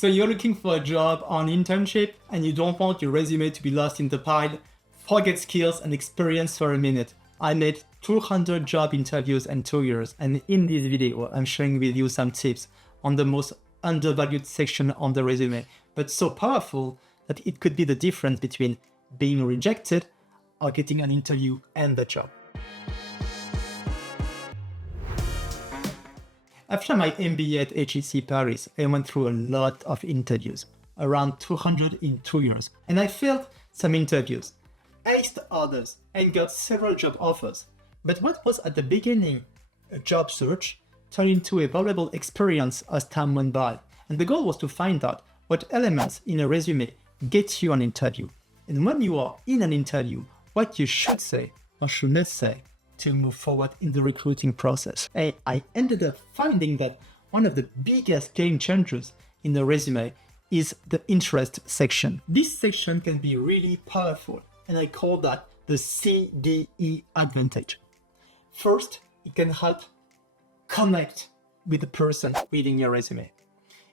So you're looking for a job on internship and you don't want your resume to be lost in the pile? Forget skills and experience for a minute. I made 200 job interviews in 2 years, and in this video I'm sharing with you some tips on the most undervalued section on the resume, but so powerful that it could be the difference between being rejected or getting an interview and the job. After my MBA at HEC Paris, I went through a lot of interviews, around 200 in 2 years, and I failed some interviews, aced others, and got several job offers. But what was at the beginning a job search turned into a valuable experience as time went by, and the goal was to find out what elements in a resume get you an interview, and when you are in an interview, what you should say or should not say to move forward in the recruiting process. And I ended up finding that one of the biggest game changers in the resume is the interest section. This section can be really powerful, and I call that the CDE advantage. First, it can help connect with the person reading your resume.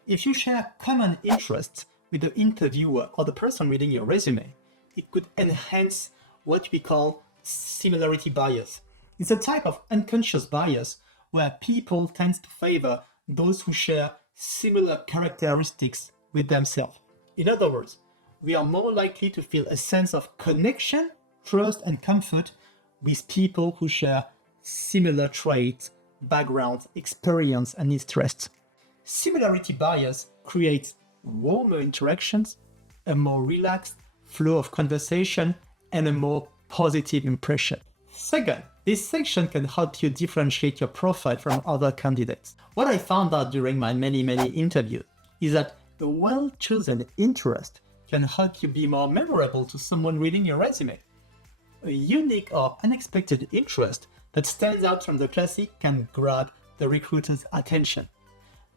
If you share common interests with the interviewer or the person reading your resume, it could enhance what we call similarity bias. It's a type of unconscious bias where people tend to favor those who share similar characteristics with themselves. In other words, we are more likely to feel a sense of connection, trust, and comfort with people who share similar traits, backgrounds, experience, and interests. Similarity bias creates warmer interactions, a more relaxed flow of conversation, and a more positive impression. Second, this section can help you differentiate your profile from other candidates. What I found out during my many interviews is that a well-chosen interest can help you be more memorable to someone reading your resume. A unique or unexpected interest that stands out from the classic can grab the recruiter's attention.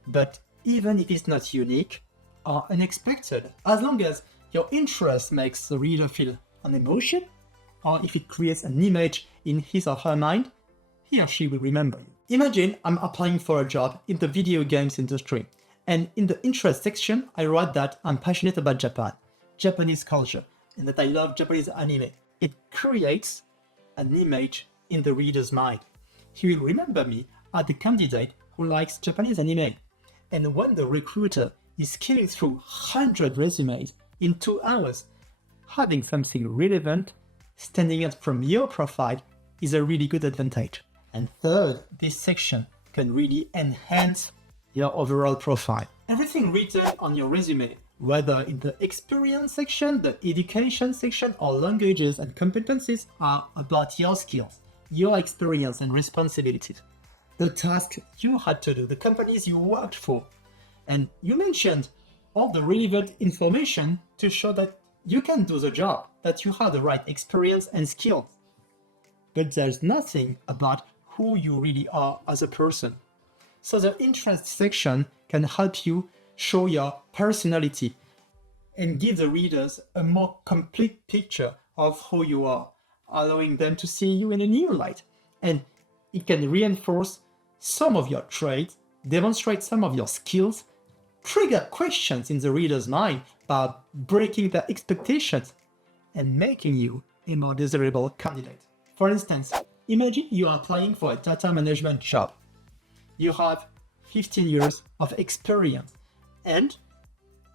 But even if it's not unique or unexpected, as long as your interest makes the reader feel an emotion, or if it creates an image in his or her mind, he or she will remember you. Imagine I'm applying for a job in the video games industry, and in the interest section, I write that I'm passionate about Japan, Japanese culture, and that I love Japanese anime. It creates an image in the reader's mind. He will remember me as the candidate who likes Japanese anime. And when the recruiter is skimming through 100 resumes in 2 hours, having something relevant standing out from your profile is a really good advantage. And third, this section can really enhance your overall profile. Everything written on your resume, whether in the experience section, the education section, or languages and competencies, are about your skills, your experience and responsibilities, the task you had to do, the companies you worked for. And you mentioned all the relevant information to show that you can do the job, that you have the right experience and skills. But there's nothing about who you really are as a person. So the interest section can help you show your personality and give the readers a more complete picture of who you are, allowing them to see you in a new light. And it can reinforce some of your traits, demonstrate some of your skills, trigger questions in the reader's mind by breaking their expectations and making you a more desirable candidate. For instance, imagine you are applying for a data management job. You have 15 years of experience and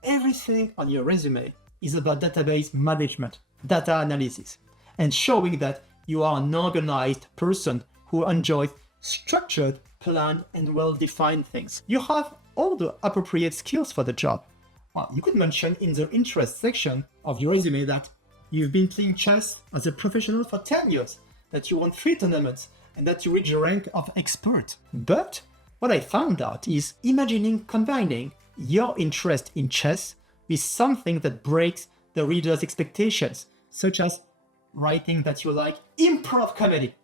everything on your resume is about database management, data analysis, and showing that you are an organized person who enjoys structured, planned, and well-defined things. You have all the appropriate skills for the job. Well, you could mention in the interest section of your resume that you've been playing chess as a professional for 10 years, that you won 3 tournaments, and that you reach the rank of expert. But what I found out is imagining combining your interest in chess with something that breaks the reader's expectations, such as writing that you like improv comedy,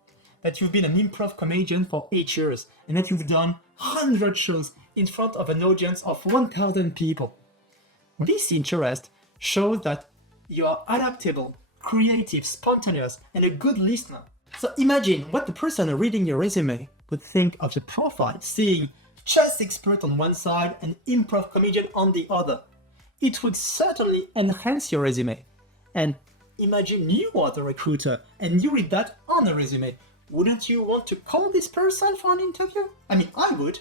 that you've been an improv comedian for 8 years, and that you've done 100 shows in front of an audience of 1,000 people. This interest shows that you are adaptable, creative, spontaneous, and a good listener. So imagine what the person reading your resume would think of the profile, seeing chess expert on one side and improv comedian on the other. It would certainly enhance your resume. And imagine you are the recruiter and you read that on a resume. Wouldn't you want to call this person for an interview? I mean, I would.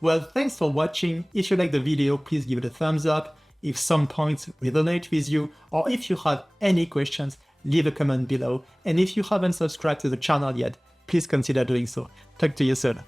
Well, thanks for watching. If you like the video, please give it a thumbs up. If some points resonate with you, or if you have any questions, leave a comment below. And if you haven't subscribed to the channel yet, please consider doing so. Talk to you soon.